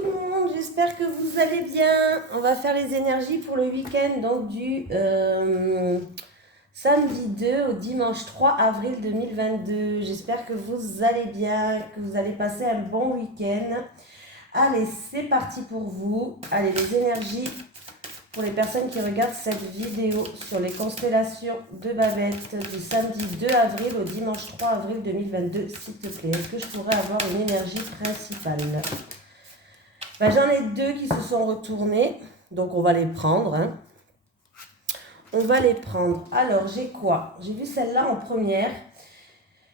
tout le monde, j'espère que vous allez bien. On va faire les énergies pour le week-end, donc du samedi 2 au dimanche 3 avril 2022. J'espère que vous allez bien, que vous allez passer un bon week-end. Allez, c'est parti pour vous. Allez, les énergies pour les personnes qui regardent cette vidéo sur les constellations de Babette du samedi 2 avril au dimanche 3 avril 2022, s'il te plaît. Est-ce que je pourrais avoir une énergie principale? J'en ai deux qui se sont retournés, donc on va les prendre. On va les prendre. Alors, j'ai quoi? J'ai vu celle-là en première.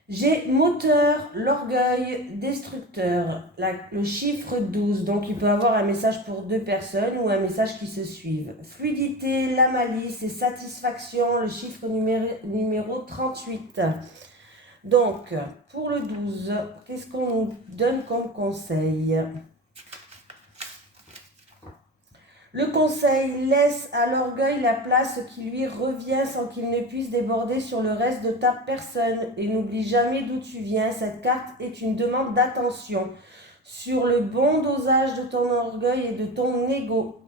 J'ai moteur, l'orgueil, destructeur, le chiffre 12. Donc, il peut avoir un message pour deux personnes ou un message qui se suivent. Fluidité, la malice et satisfaction, le chiffre numéro 38. Donc, pour le 12, qu'est-ce qu'on nous donne comme conseil? Le conseil: laisse à l'orgueil la place qui lui revient sans qu'il ne puisse déborder sur le reste de ta personne. Et n'oublie jamais d'où tu viens. Cette carte est une demande d'attention sur le bon dosage de ton orgueil et de ton ego.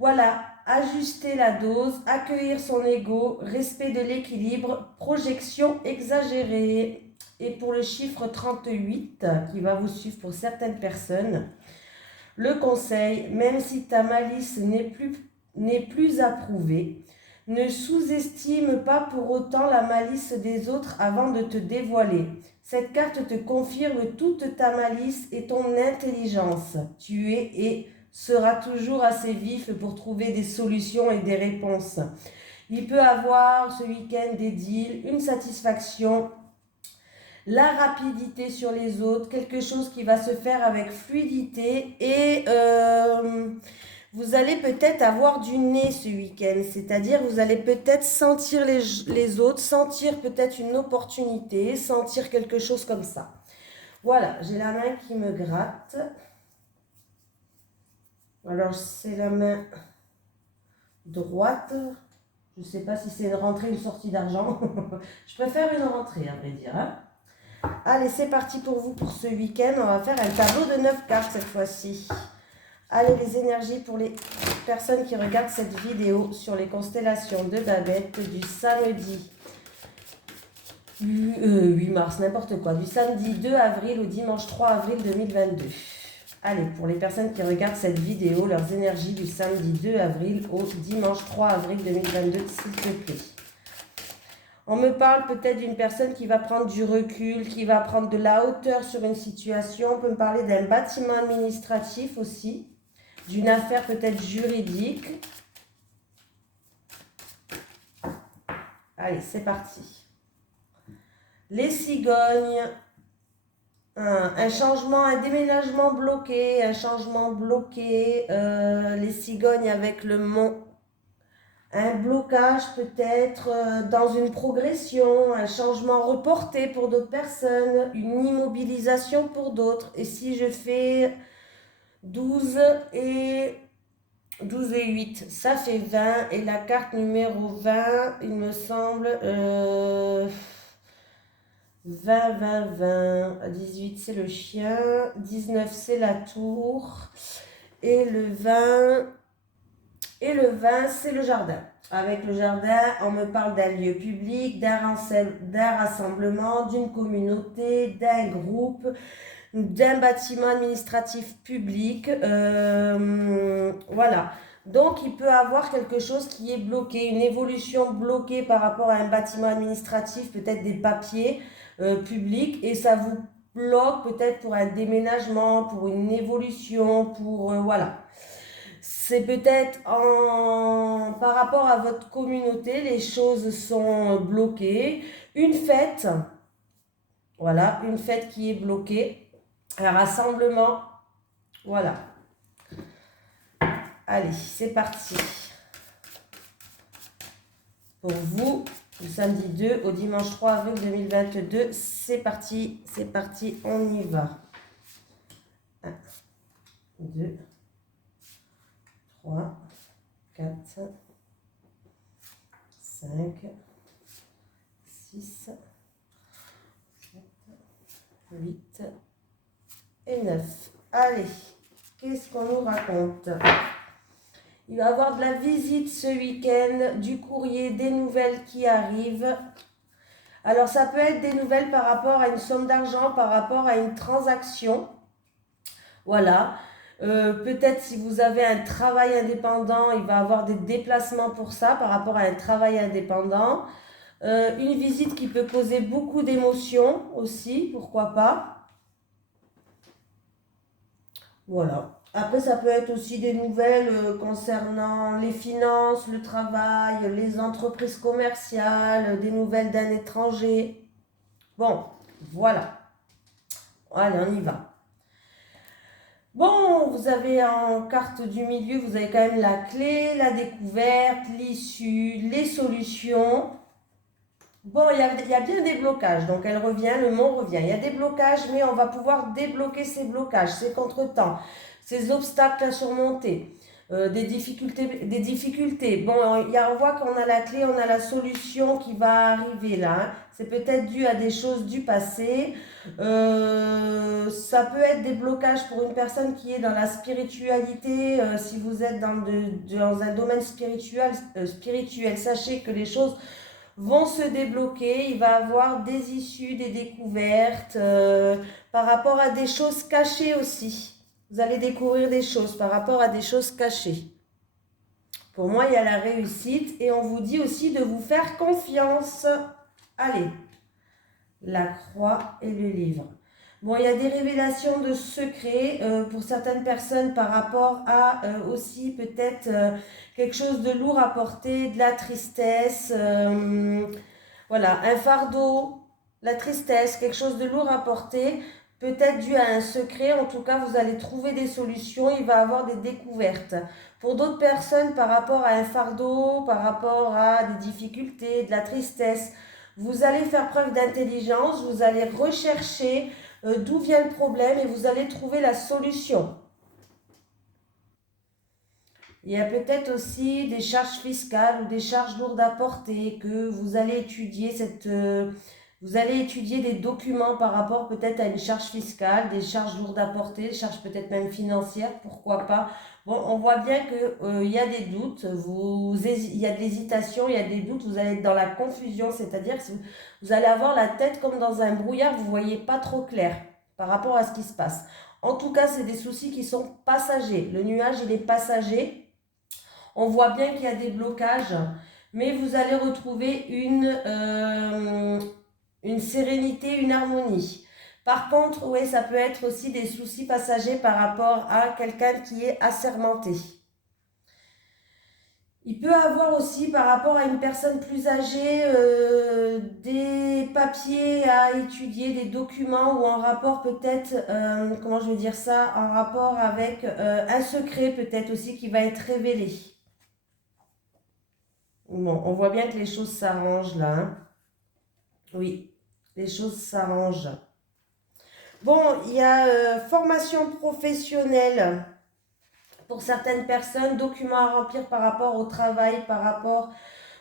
Voilà, ajuster la dose, accueillir son ego, respect de l'équilibre, projection exagérée. Et pour le chiffre 38, qui va vous suivre pour certaines personnes, le conseil: même si ta malice n'est plus approuvée, ne sous-estime pas pour autant la malice des autres avant de te dévoiler. Cette carte te confirme toute ta malice et ton intelligence. Tu es et seras toujours assez vif pour trouver des solutions et des réponses. Il peut avoir ce week-end des deals, une satisfaction, la rapidité sur les autres, quelque chose qui va se faire avec fluidité et vous allez peut-être avoir du nez ce week-end, c'est-à-dire vous allez peut-être sentir les autres, sentir peut-être une opportunité, sentir quelque chose comme ça. Voilà, j'ai la main qui me gratte. Alors c'est la main droite. Je ne sais pas si c'est une rentrée, une sortie d'argent. Je préfère une rentrée, à vrai dire. Allez, c'est parti pour vous pour ce week-end. On va faire un tableau de 9 cartes cette fois-ci. Allez, les énergies pour les personnes qui regardent cette vidéo sur les constellations de Babette du samedi 8 mars, n'importe quoi, du samedi 2 avril au dimanche 3 avril 2022. Allez, pour les personnes qui regardent cette vidéo, leurs énergies du samedi 2 avril au dimanche 3 avril 2022, s'il te plaît. On me parle peut-être d'une personne qui va prendre du recul, qui va prendre de la hauteur sur une situation. On peut me parler d'un bâtiment administratif aussi, d'une affaire peut-être juridique. Allez, c'est parti. Les cigognes, un changement, un déménagement bloqué, un changement bloqué. Les cigognes avec le mont. Un blocage peut-être dans une progression, un changement reporté pour d'autres personnes, une immobilisation pour d'autres. Et si je fais 12 et 8, ça fait 20. Et la carte numéro 20, il me semble, 20, 18 c'est le chien, 19 c'est la tour, et le 20... Et le 20, c'est le jardin. Avec le jardin, on me parle d'un lieu public, d'un rassemblement, d'une communauté, d'un groupe, d'un bâtiment administratif public. Voilà. Donc, il peut avoir quelque chose qui est bloqué, une évolution bloquée par rapport à un bâtiment administratif, peut-être des papiers publics, et ça vous bloque peut-être pour un déménagement, pour une évolution, pour... voilà. C'est peut-être par rapport à votre communauté, les choses sont bloquées. Une fête, voilà, une fête qui est bloquée. Un rassemblement, voilà. Allez, c'est parti. Pour vous, du samedi 2 au dimanche 3 avril 2022, c'est parti, on y va. 1, 2, 3, 4, 5, 6, 7, 8 et 9. Allez, qu'est-ce qu'on nous raconte? Il va y avoir de la visite ce week-end, du courrier, des nouvelles qui arrivent. Alors, ça peut être des nouvelles par rapport à une somme d'argent, par rapport à une transaction. Voilà. Peut-être si vous avez un travail indépendant, il va y avoir des déplacements pour ça par rapport à un travail indépendant. Une visite qui peut causer beaucoup d'émotions aussi, pourquoi pas. Voilà. Après, ça peut être aussi des nouvelles concernant les finances, le travail, les entreprises commerciales, des nouvelles d'un étranger. Bon, voilà. Allez, on y va. Bon, vous avez en carte du milieu, vous avez quand même la clé, la découverte, l'issue, les solutions. Bon, il y a bien des blocages, donc elle revient, le mot revient. Il y a des blocages, mais on va pouvoir débloquer ces blocages, ces contretemps, ces obstacles à surmonter, des difficultés. Bon, on voit qu'on a la clé, on a la solution qui va arriver là, hein. C'est peut-être dû à des choses du passé. Ça peut être des blocages pour une personne qui est dans la spiritualité. Si vous êtes dans un domaine spirituel, sachez que les choses vont se débloquer, il va avoir des issues, des découvertes par rapport à des choses cachées aussi. Vous allez découvrir des choses par rapport à des choses cachées. Pour moi, il y a la réussite et on vous dit aussi de vous faire confiance. Allez, la croix et le livre. Bon, il y a des révélations de secrets pour certaines personnes par rapport à aussi peut-être quelque chose de lourd à porter, de la tristesse, voilà, un fardeau, la tristesse, quelque chose de lourd à porter, peut-être dû à un secret. En tout cas, vous allez trouver des solutions, il va y avoir des découvertes. Pour d'autres personnes, par rapport à un fardeau, par rapport à des difficultés, de la tristesse, vous allez faire preuve d'intelligence, vous allez rechercher d'où vient le problème et vous allez trouver la solution. Il y a peut-être aussi des charges fiscales ou des charges lourdes à porter que vous allez étudier vous allez étudier des documents par rapport peut-être à une charge fiscale, des charges lourdes à porter, des charges peut-être même financières, pourquoi pas. Bon, on voit bien qu'il y a des doutes, il y a de l'hésitation, il y a des doutes, vous allez être dans la confusion, c'est-à-dire que vous allez avoir la tête comme dans un brouillard, vous ne voyez pas trop clair par rapport à ce qui se passe. En tout cas, c'est des soucis qui sont passagers. Le nuage, il est passager. On voit bien qu'il y a des blocages, mais vous allez retrouver une sérénité, une harmonie. Par contre, oui, ça peut être aussi des soucis passagers par rapport à quelqu'un qui est assermenté. Il peut avoir aussi, par rapport à une personne plus âgée, des papiers à étudier, des documents ou en rapport peut-être, comment je vais dire ça, en rapport avec un secret peut-être aussi qui va être révélé. Bon, on voit bien que les choses s'arrangent là, hein. Oui, les choses s'arrangent. Bon, il y a formation professionnelle pour certaines personnes, documents à remplir par rapport au travail, par rapport,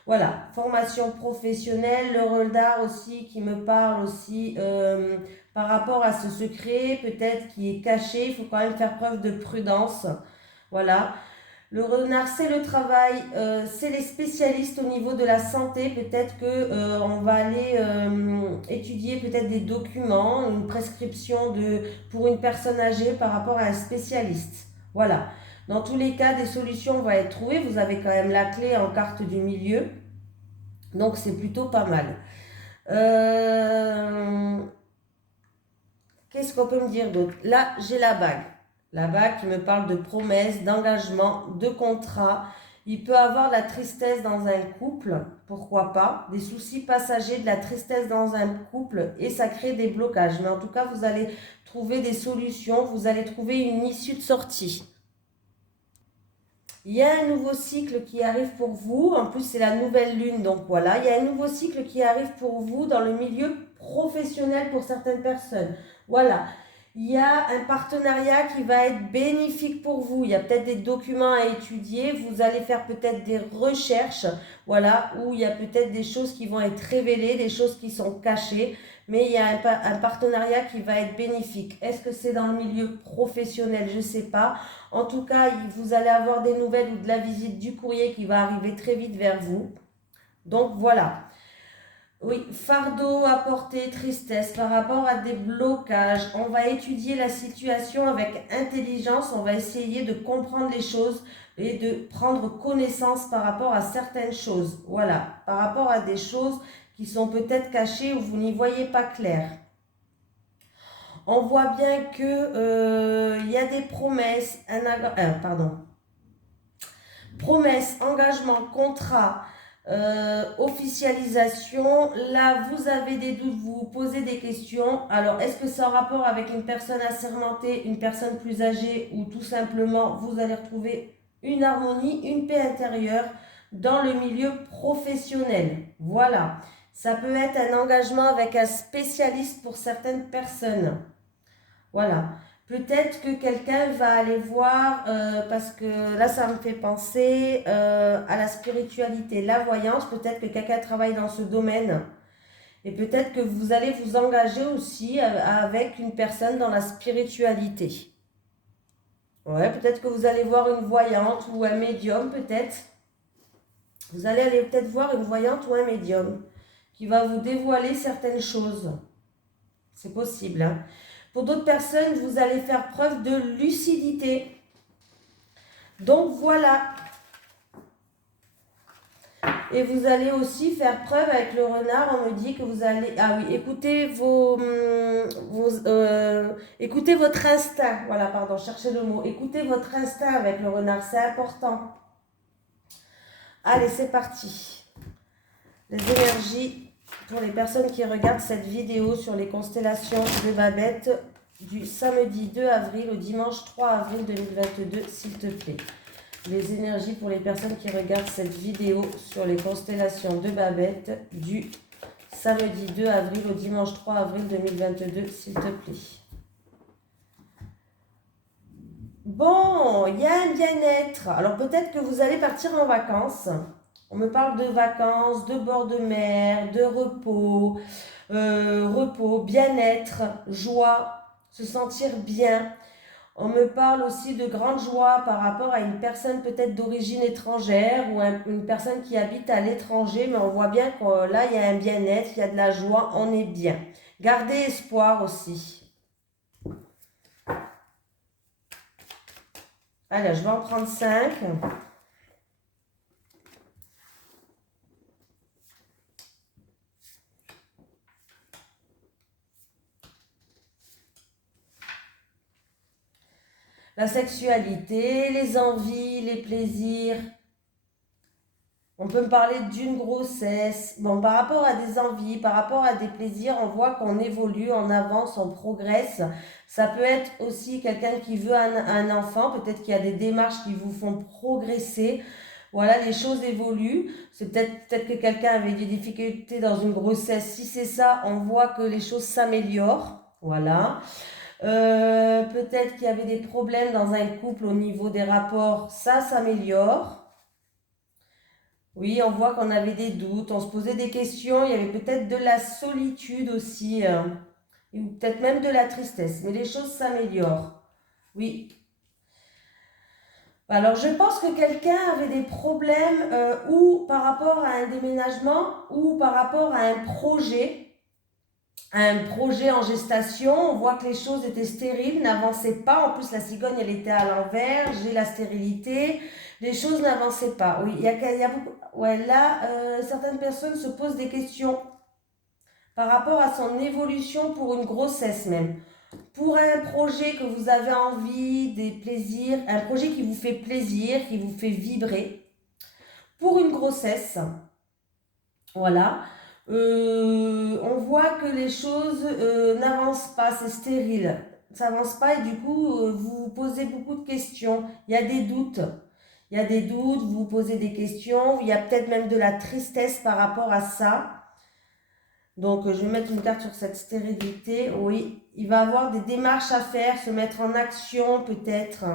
voilà, formation professionnelle, le rôle d'art aussi qui me parle aussi par rapport à ce secret peut-être qui est caché, il faut quand même faire preuve de prudence, voilà. Le renard, c'est le travail, c'est les spécialistes au niveau de la santé. Peut-être que on va aller étudier peut-être des documents, une prescription pour une personne âgée par rapport à un spécialiste. Voilà. Dans tous les cas, des solutions vont être trouvées. Vous avez quand même la clé en carte du milieu. Donc, c'est plutôt pas mal. Qu'est-ce qu'on peut me dire d'autre? Là, j'ai la bague. La bague qui me parle de promesses, d'engagement, de contrat. Il peut avoir de la tristesse dans un couple, pourquoi pas. Des soucis passagers, de la tristesse dans un couple et ça crée des blocages. Mais en tout cas, vous allez trouver des solutions, vous allez trouver une issue de sortie. Il y a un nouveau cycle qui arrive pour vous. En plus, c'est la nouvelle lune, donc voilà. Il y a un nouveau cycle qui arrive pour vous dans le milieu professionnel pour certaines personnes. Voilà. Il y a un partenariat qui va être bénéfique pour vous. Il y a peut-être des documents à étudier. Vous allez faire peut-être des recherches, voilà, où il y a peut-être des choses qui vont être révélées, des choses qui sont cachées. Mais il y a un partenariat qui va être bénéfique. Est-ce que c'est dans le milieu professionnel? Je ne sais pas. En tout cas, vous allez avoir des nouvelles ou de la visite du courrier qui va arriver très vite vers vous. Donc voilà. Oui, fardeau à porter, tristesse par rapport à des blocages. On va étudier la situation avec intelligence. On va essayer de comprendre les choses et de prendre connaissance par rapport à certaines choses. Voilà, par rapport à des choses qui sont peut-être cachées ou vous n'y voyez pas clair. On voit bien que y a des promesses, promesses, engagements, contrats, officialisation. Là, vous avez des doutes, vous vous posez des questions. Alors, est-ce que c'est en rapport avec une personne assermentée, une personne plus âgée, ou tout simplement, vous allez retrouver une harmonie, une paix intérieure dans le milieu professionnel? Voilà. Ça peut être un engagement avec un spécialiste pour certaines personnes. Voilà. Peut-être que quelqu'un va aller voir, parce que là, ça me fait penser à la spiritualité, la voyance. Peut-être que quelqu'un travaille dans ce domaine. Et peut-être que vous allez vous engager aussi avec une personne dans la spiritualité. Ouais, peut-être que vous allez voir une voyante ou un médium, peut-être. Vous allez aller peut-être voir une voyante ou un médium qui va vous dévoiler certaines choses. C'est possible, hein. Pour d'autres personnes, vous allez faire preuve de lucidité. Donc voilà. Et vous allez aussi faire preuve avec le renard. On me dit que vous allez... Ah oui, écoutez écoutez votre instinct. Voilà, pardon, cherchez le mot. Écoutez votre instinct avec le renard, c'est important. Allez, c'est parti. Les énergies pour les personnes qui regardent cette vidéo sur les constellations de Babette du samedi 2 avril au dimanche 3 avril 2022, s'il te plaît. Les énergies pour les personnes qui regardent cette vidéo sur les constellations de Babette du samedi 2 avril au dimanche 3 avril 2022, s'il te plaît. Bon, il y a un bien-être. Alors peut-être que vous allez partir en vacances. On me parle de vacances, de bord de mer, de repos, bien-être, joie, se sentir bien. On me parle aussi de grande joie par rapport à une personne peut-être d'origine étrangère ou une personne qui habite à l'étranger, mais on voit bien que là, il y a un bien-être, il y a de la joie, on est bien. Gardez espoir aussi. Allez, je vais en prendre 5. La sexualité, les envies, les plaisirs. On peut me parler d'une grossesse. Bon, par rapport à des envies, par rapport à des plaisirs, on voit qu'on évolue, on avance, on progresse. Ça peut être aussi quelqu'un qui veut un enfant. Peut-être qu'il y a des démarches qui vous font progresser. Voilà, les choses évoluent. C'est peut-être que quelqu'un avait des difficultés dans une grossesse. Si c'est ça, on voit que les choses s'améliorent. Voilà. Peut-être qu'il y avait des problèmes dans un couple au niveau des rapports. Ça s'améliore. Oui, on voit qu'on avait des doutes, on se posait des questions, il y avait peut-être de la solitude aussi, ou peut-être même de la tristesse, mais les choses s'améliorent. Oui. Alors, je pense que quelqu'un avait des problèmes ou par rapport à un déménagement ou par rapport à un projet en gestation. On voit que les choses étaient stériles, n'avançaient pas. En plus, la cigogne, elle était à l'envers, j'ai la stérilité. Les choses n'avançaient pas. Oui, il y a beaucoup... Ouais, là, certaines personnes se posent des questions par rapport à son évolution pour une grossesse même. Pour un projet que vous avez envie, des plaisirs, un projet qui vous fait plaisir, qui vous fait vibrer. Pour une grossesse, voilà. On voit que les choses n'avancent pas, c'est stérile. Ça n'avance pas et du coup, vous vous posez beaucoup de questions. Il y a des doutes. Il y a des doutes, vous vous posez des questions. Il y a peut-être même de la tristesse par rapport à ça. Donc, je vais mettre une carte sur cette stérilité. Oui, il va avoir des démarches à faire, se mettre en action peut-être.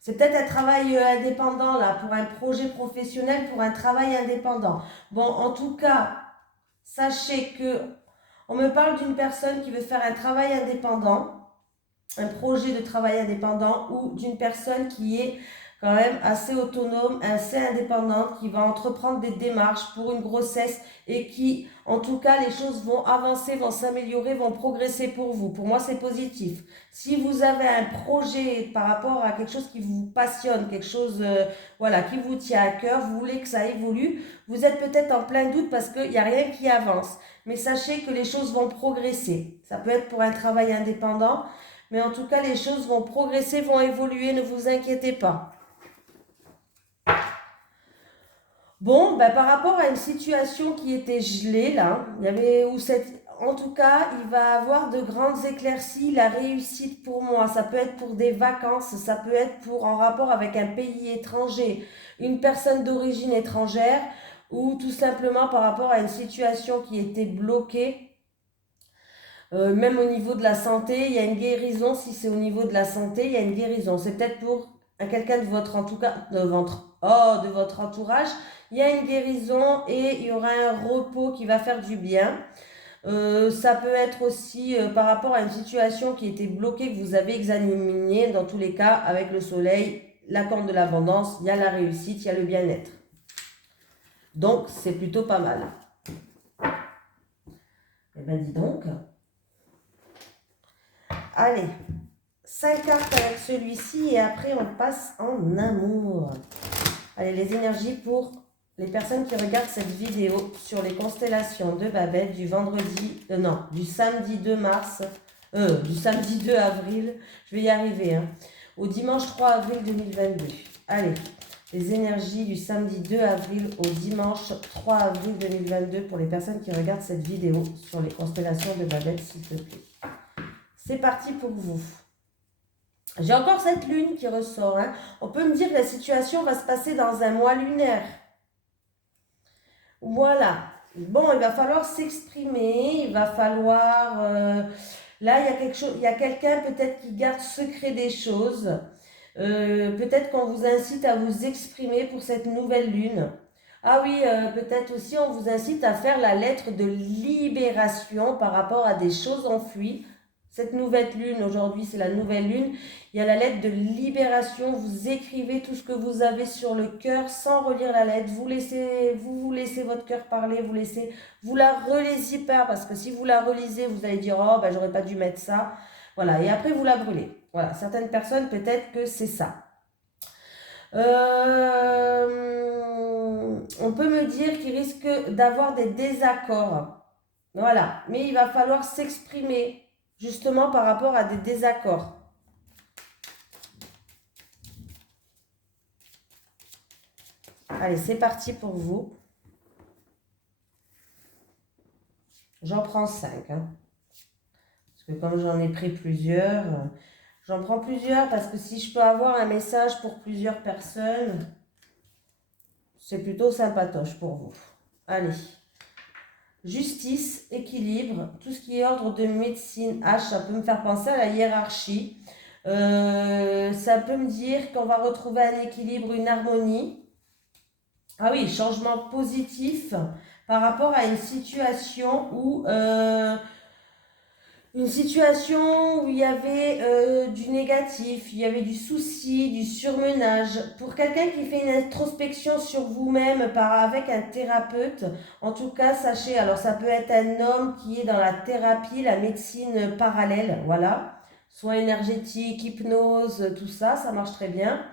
C'est peut-être un travail indépendant là, pour un projet professionnel, pour un travail indépendant. Bon, en tout cas, sachez que on me parle d'une personne qui veut faire un travail indépendant, un projet de travail indépendant, ou d'une personne qui est quand même assez autonome, assez indépendante, qui va entreprendre des démarches pour une grossesse et qui, en tout cas, les choses vont avancer, vont s'améliorer, vont progresser pour vous. Pour moi, c'est positif. Si vous avez un projet par rapport à quelque chose qui vous passionne, quelque chose voilà, qui vous tient à cœur, vous voulez que ça évolue, vous êtes peut-être en plein doute parce qu'il n'y a rien qui avance. Mais sachez que les choses vont progresser. Ça peut être pour un travail indépendant, mais en tout cas, les choses vont progresser, vont évoluer, ne vous inquiétez pas. Bon, ben, par rapport à une situation qui était gelée, là, il y avait, en tout cas, il va avoir de grandes éclaircies, la réussite pour moi. Ça peut être pour des vacances, ça peut être pour en rapport avec un pays étranger, une personne d'origine étrangère, ou tout simplement par rapport à une situation qui était bloquée. Même au niveau de la santé, il y a une guérison. Si c'est au niveau de la santé, il y a une guérison. C'est peut-être pour quelqu'un de votre, en tout cas, de votre entourage. Il y a une guérison et il y aura un repos qui va faire du bien. Ça peut être aussi par rapport à une situation qui était bloquée, que vous avez examinée. Dans tous les cas, avec le soleil, la corne de l'abondance, il y a la réussite, il y a le bien-être. Donc, c'est plutôt pas mal. Eh bien, dis donc. Allez, 5 cartes avec celui-ci et après on passe en amour. Allez, les énergies pour les personnes qui regardent cette vidéo sur les constellations de Babel du du samedi 2 mars, du samedi 2 avril, je vais y arriver, au dimanche 3 avril 2022. Allez, les énergies du samedi 2 avril au dimanche 3 avril 2022 pour les personnes qui regardent cette vidéo sur les constellations de Babel, s'il te plaît. C'est parti pour vous. J'ai encore cette lune qui ressort. On peut me dire que la situation va se passer dans un mois lunaire. Voilà. Bon, il va falloir s'exprimer. Il va falloir... là, il y a quelqu'un peut-être qui garde secret des choses. Peut-être qu'on vous incite à vous exprimer pour cette nouvelle lune. Ah oui, peut-être aussi on vous incite à faire la lettre de libération par rapport à des choses enfouies. Cette nouvelle lune, aujourd'hui c'est la nouvelle lune, il y a la lettre de libération, vous écrivez tout ce que vous avez sur le cœur sans relire la lettre, vous laissez votre cœur parler, vous la relisez pas, parce que si vous la relisez, vous allez dire « Oh, ben, j'aurais pas dû mettre ça ». Voilà, et après vous la brûlez. Voilà, certaines personnes, peut-être que c'est ça. On peut me dire qu'il risque d'avoir des désaccords. Voilà, mais il va falloir s'exprimer justement par rapport à des désaccords. Allez, c'est parti pour vous. J'en prends 5. Parce que comme j'en ai pris plusieurs, j'en prends plusieurs parce que si je peux avoir un message pour plusieurs personnes, c'est plutôt sympatoche pour vous. Allez. Justice, équilibre, tout ce qui est ordre de médecine H, ça peut me faire penser à la hiérarchie. Ça peut me dire qu'on va retrouver un équilibre, une harmonie. Ah oui, changement positif par rapport à une situation où il y avait du négatif, il y avait du souci, du surmenage. Pour quelqu'un qui fait une introspection sur vous-même avec un thérapeute, en tout cas, sachez, alors ça peut être un homme qui est dans la thérapie, la médecine parallèle, voilà. Soins énergétiques, hypnose, tout ça, ça marche très bien.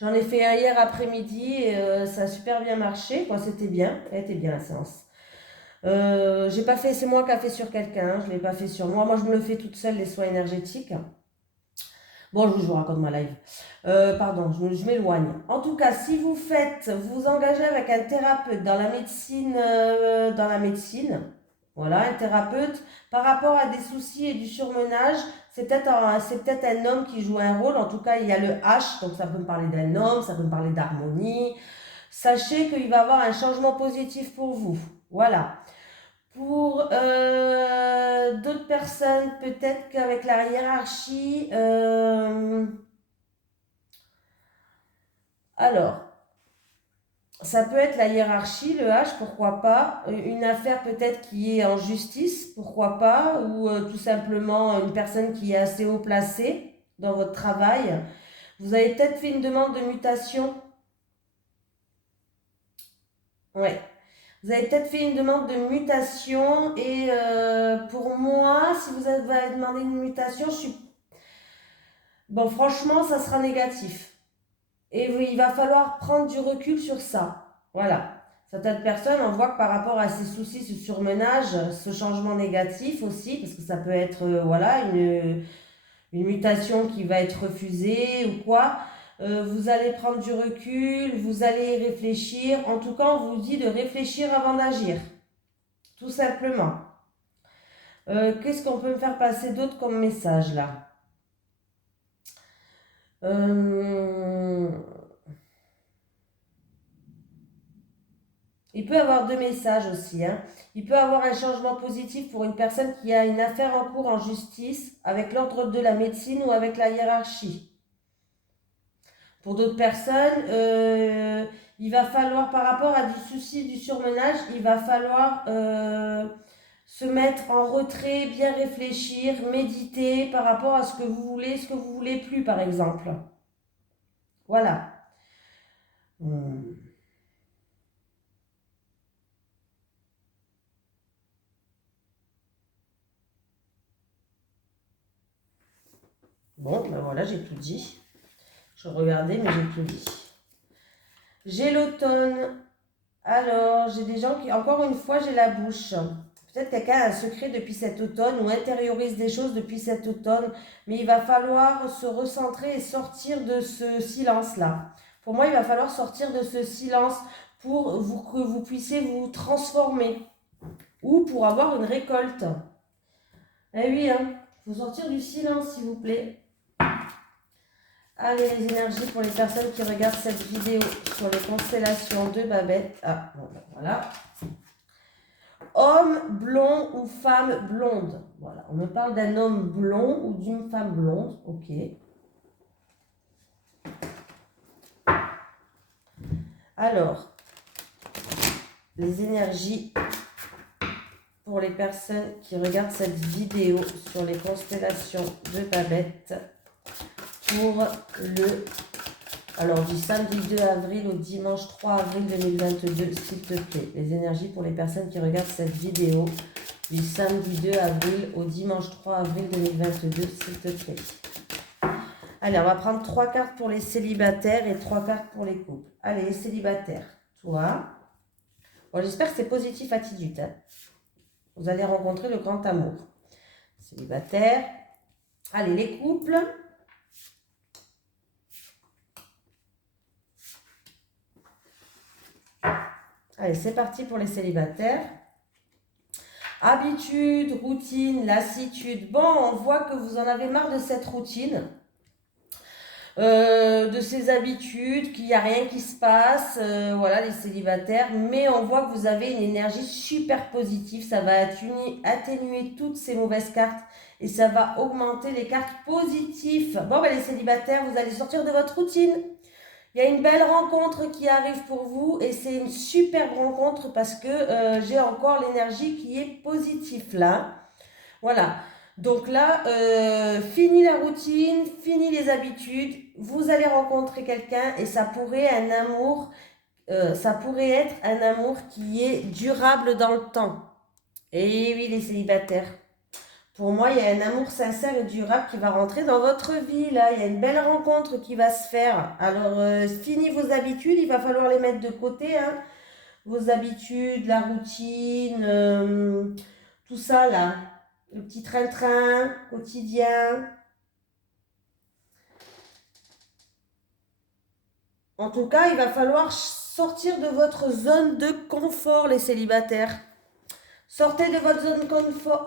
J'en ai fait un hier après-midi et ça a super bien marché, quoi, c'était bien, elle était bien la séance. J'ai pas fait, c'est moi qui a fait sur quelqu'un, je l'ai pas fait sur moi. Moi, je me le fais toute seule, les soins énergétiques. Bon, je vous raconte ma live. Pardon, je m'éloigne. En tout cas, si vous vous engagez avec un thérapeute dans la médecine, voilà, un thérapeute, par rapport à des soucis et du surmenage, c'est peut-être un homme qui joue un rôle. En tout cas, il y a le H, donc ça peut me parler d'un homme, ça peut me parler d'harmonie. Sachez qu'il va y avoir un changement positif pour vous. Voilà. Pour d'autres personnes, peut-être qu'avec la hiérarchie, alors, ça peut être la hiérarchie, le H, pourquoi pas. Une affaire peut-être qui est en justice, pourquoi pas. Ou tout simplement une personne qui est assez haut placée dans votre travail. Vous avez peut-être fait une demande de mutation. Ouais. Vous avez peut-être fait une demande de mutation et pour moi, si vous avez demandé une mutation, je suis... Bon, franchement, ça sera négatif. Et oui, il va falloir prendre du recul sur ça. Voilà. Certaines personnes, on voit que par rapport à ces soucis, ce surmenage, ce changement négatif aussi, parce que ça peut être voilà, une mutation qui va être refusée ou quoi, vous allez prendre du recul, vous allez y réfléchir. En tout cas, on vous dit de réfléchir avant d'agir. Tout simplement. Qu'est-ce qu'on peut me faire passer d'autre comme message là? Euh, Il peut y avoir deux messages aussi, hein. Il peut y avoir un changement positif pour une personne qui a une affaire en cours en justice avec l'ordre de la médecine ou avec la hiérarchie. Pour d'autres personnes, il va falloir, par rapport à du souci du surmenage, il va falloir se mettre en retrait, bien réfléchir, méditer par rapport à ce que vous voulez, ce que vous voulez plus, par exemple. Voilà. Bon, ben voilà, j'ai tout dit. Je regardais, mais j'ai tout dit. J'ai l'automne. Alors, j'ai des gens qui, encore une fois, j'ai la bouche. Peut-être quelqu'un a un secret depuis cet automne ou intériorise des choses depuis cet automne, mais il va falloir se recentrer et sortir de ce silence-là. Pour moi, il va falloir sortir de ce silence pour que vous puissiez vous transformer ou pour avoir une récolte. Eh oui, hein, il faut sortir du silence, s'il vous plaît. Allez, les énergies pour les personnes qui regardent cette vidéo sur les constellations de Babette. Ah, bon, ben voilà. Homme blond ou femme blonde. Voilà, on me parle d'un homme blond ou d'une femme blonde. Ok. Alors, les énergies pour les personnes qui regardent cette vidéo sur les constellations de Babette pour le... Alors, du samedi 2 avril au dimanche 3 avril 2022, s'il te plaît. Les énergies pour les personnes qui regardent cette vidéo du samedi 2 avril au dimanche 3 avril 2022, s'il te plaît. Allez, on va prendre 3 cartes pour les célibataires et 3 cartes pour les couples. Allez, les célibataires. Toi. Bon, j'espère que c'est positif attitude. Hein. Vous allez rencontrer le grand amour. Célibataire. Allez, les couples. Allez, c'est parti pour les célibataires. Habitude, routine, lassitude. Bon, on voit que vous en avez marre de cette routine. De ses habitudes, qu'il n'y a rien qui se passe, voilà les célibataires, mais on voit que vous avez une énergie super positive, ça va atténuer toutes ces mauvaises cartes et ça va augmenter les cartes positives. Bon ben les célibataires, vous allez sortir de votre routine. Il y a une belle rencontre qui arrive pour vous et c'est une superbe rencontre parce que j'ai encore l'énergie qui est positive là. Voilà. Donc là, fini la routine, fini les habitudes, vous allez rencontrer quelqu'un et ça pourrait être un amour qui est durable dans le temps. Et oui, les célibataires. Pour moi, il y a un amour sincère et durable qui va rentrer dans votre vie. Là, il y a une belle rencontre qui va se faire. Alors, fini vos habitudes, il va falloir les mettre de côté. Hein. Vos habitudes, la routine, tout ça là. Le petit train-train quotidien. En tout cas, il va falloir sortir de votre zone de confort, les célibataires. Sortez de votre zone de confort.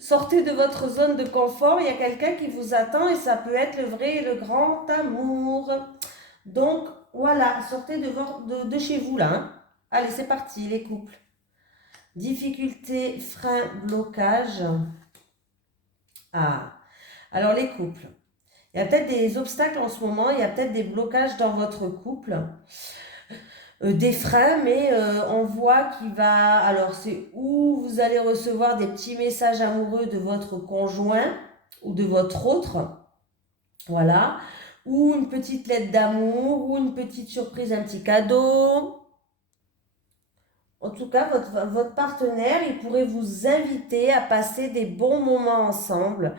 Sortez de votre zone de confort. Il y a quelqu'un qui vous attend et ça peut être le vrai et le grand amour. Donc, voilà, sortez de chez vous là. Hein. Allez, c'est parti, les couples. Difficulté, frein, blocage. Ah, alors les couples. Il y a peut-être des obstacles en ce moment, il y a peut-être des blocages dans votre couple, des freins, mais on voit qu'il va... Alors c'est où vous allez recevoir des petits messages amoureux de votre conjoint ou de votre autre, voilà, ou une petite lettre d'amour, ou une petite surprise, un petit cadeau. En tout cas, votre partenaire, il pourrait vous inviter à passer des bons moments ensemble.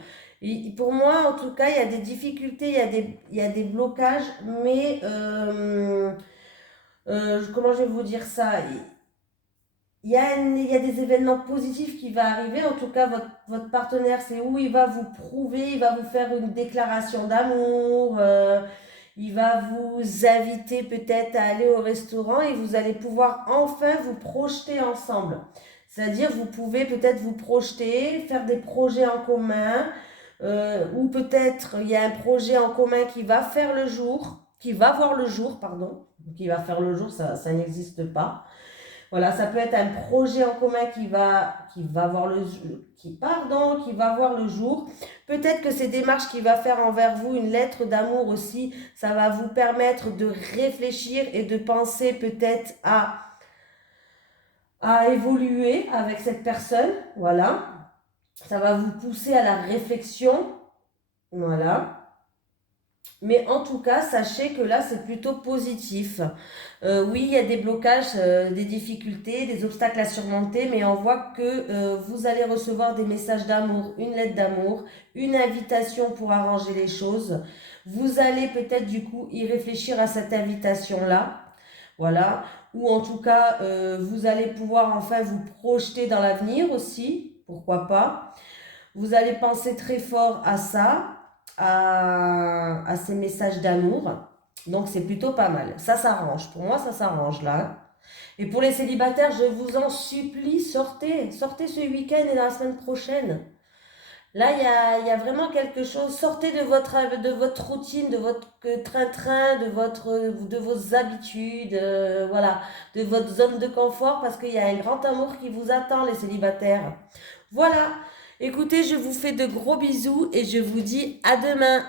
Pour moi, en tout cas, il y a des difficultés, il y a des blocages, mais comment je vais vous dire ça? Il y a des événements positifs qui vont arriver. En tout cas, votre partenaire, c'est où il va vous prouver, il va vous faire une déclaration d'amour. Il va vous inviter peut-être à aller au restaurant et vous allez pouvoir enfin vous projeter ensemble. C'est-à-dire, vous pouvez peut-être vous projeter, faire des projets en commun, ou peut-être il y a un projet en commun qui va faire le jour, qui va voir le jour, pardon, qui va faire le jour, ça n'existe pas. Voilà, ça peut être un projet en commun qui va voir qui va voir le jour. Peut-être que ces démarches qu'il va faire envers vous, une lettre d'amour aussi, ça va vous permettre de réfléchir et de penser peut-être à évoluer avec cette personne. Voilà. Ça va vous pousser à la réflexion. Voilà. Mais en tout cas, sachez que là, c'est plutôt positif. Oui, il y a des blocages, des difficultés, des obstacles à surmonter, mais on voit que vous allez recevoir des messages d'amour, une lettre d'amour, une invitation pour arranger les choses. Vous allez peut-être du coup y réfléchir à cette invitation-là. Voilà. Ou en tout cas, vous allez pouvoir enfin vous projeter dans l'avenir aussi. Pourquoi pas. Vous allez penser très fort à ça, à ces messages d'amour. Donc c'est plutôt pas mal. Ça s'arrange. Pour moi, ça s'arrange là. Et pour les célibataires, je vous en supplie, sortez. Sortez ce week-end et la semaine prochaine. Là, il y a vraiment quelque chose. Sortez de votre routine, de votre train-train, de vos habitudes, voilà, de votre zone de confort, parce qu'il y a un grand amour qui vous attend, les célibataires. Voilà. Écoutez, je vous fais de gros bisous et je vous dis à demain.